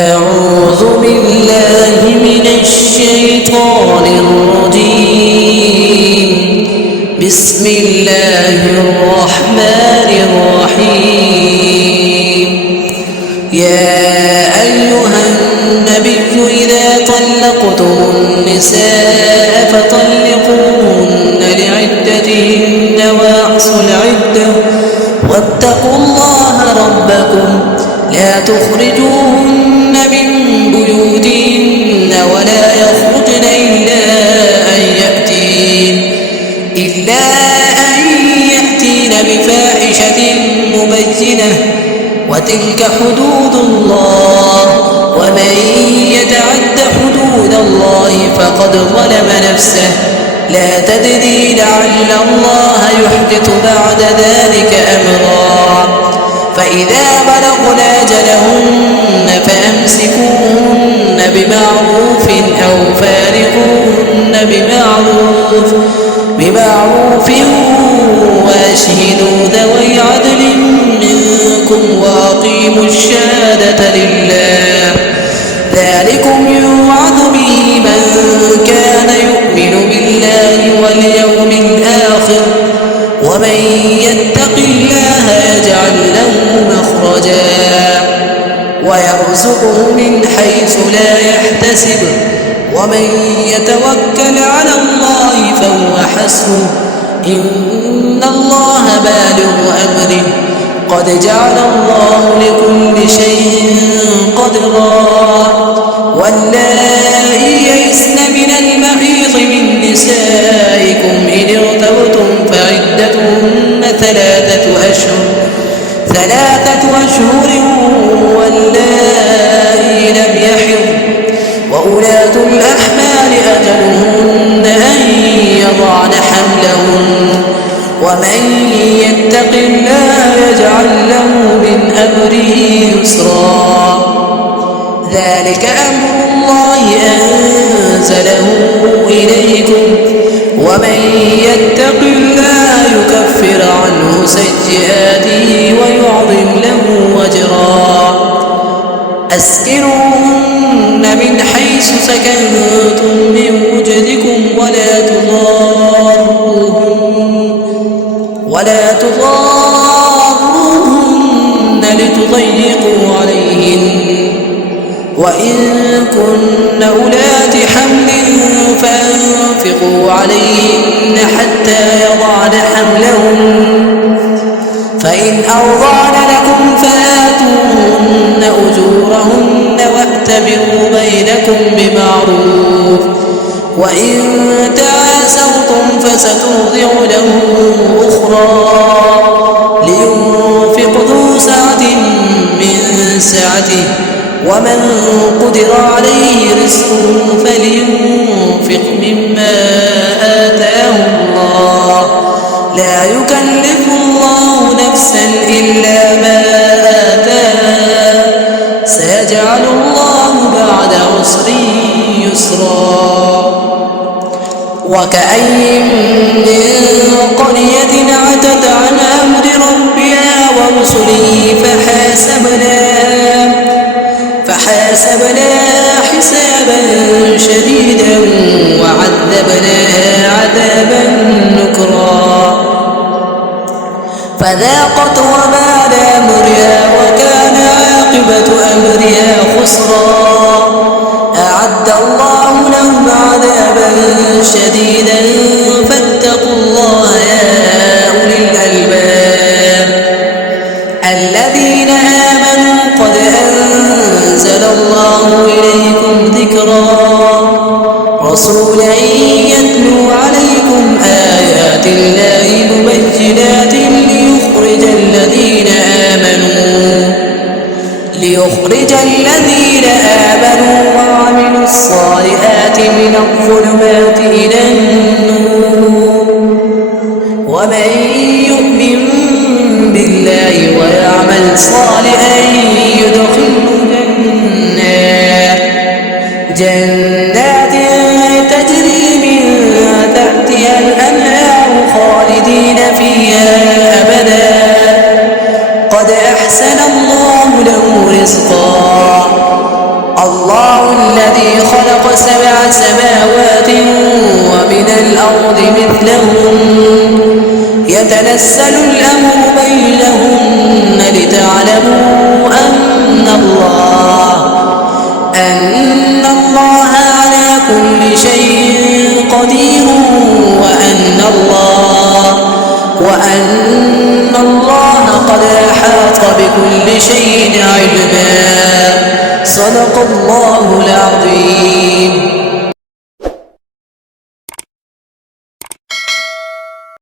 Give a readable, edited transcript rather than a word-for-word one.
أعوذ بالله من الشيطان الرجيم. بسم الله الرحمن الرحيم. يا أيها النبي إذا طلقتم النساء فطلقوهن لعدتهن وأحصوا العدة واتقوا الله ربكم لا تخرجوهن من بيوتهن ولا يخرجن إلا أن يأتين بفاحشة مبينة وتلك حدود الله ومن يتعد حدود الله فقد ظلم نفسه لا تدري لعل الله يحدث بعد ذلك أمرا فإذا بلغن أجلهن فأمسكوهن بمعروف أو فارقوهن بمعروف وأشهدوا ذوي عدل منكم وأقيموا الشهادة لله ذلكم يوعظ به من كان يؤمن بالله واليوم الآخر ومن يتق الله يجعل له مخرجا ويرزقه من حيث لا يحتسب ومن يتوكل على الله فهو حسبه إن الله بالغ أمره قد جعل الله لكل شيء قدرا واللائي يئسن من المحيض من نسائكم إن ارتبتم فعدتهن ثلاثة أشهر واللائي لم يحض وأولاة الأحمال أجلهن أن يضعن حملهن ومن يتق الله يجعل له من أمره يسرا ذلك أمر الله أنزله إليكم ومن يتق الله يكفر عنه سيئاته ويعظم له أجرا أسكنوهن من حيث سكنتم من وجدكم ولا تضاروهن لتضيقوا عليهن وإن كن أولات حمل فأنفقوا عليهن حتى يضعن حملهن فإن أرضعن لكم فآتوهن أجورهن واعتبروا بينكم بمعروف وإن تعاسرتم فسترضع له أخرى لينفق ذو سعة من سعته ومن قدر عليه رزقه فلينفق مما آتاه الله لا يكلف الله نفسا إلا ما آتاها سيجعل الله بعد عسر يسرا وكأين من قرية عتت عن أمر ربها ورسله فحاسبناها حسابا شديدا وعذبناها عذابا نكرا فذاقت وبال أمرها وكان عاقبة أمرها خسرا أعد الله لهم عذابا شديدا فاتقوا الله يا أولي الألباب الذين آمنوا قد أنزل الله إليكم ذكرا رسولا يتلو عليكم آيات الله مبينات ليخرج الذين آمنوا وعملوا الصالحات من الظلمات إلى النور ومن يؤمن بالله ويعمل صالحا يدخله جنات تجري من تحتها الأنهار خالدين فيها أبدا قد أحسن الله له رزقا مثلهن يتنزل الأمر بينهن لتعلموا أن الله على كل شيء قدير وأن الله قد أحاط بكل شيء علما. صدق الله العظيم.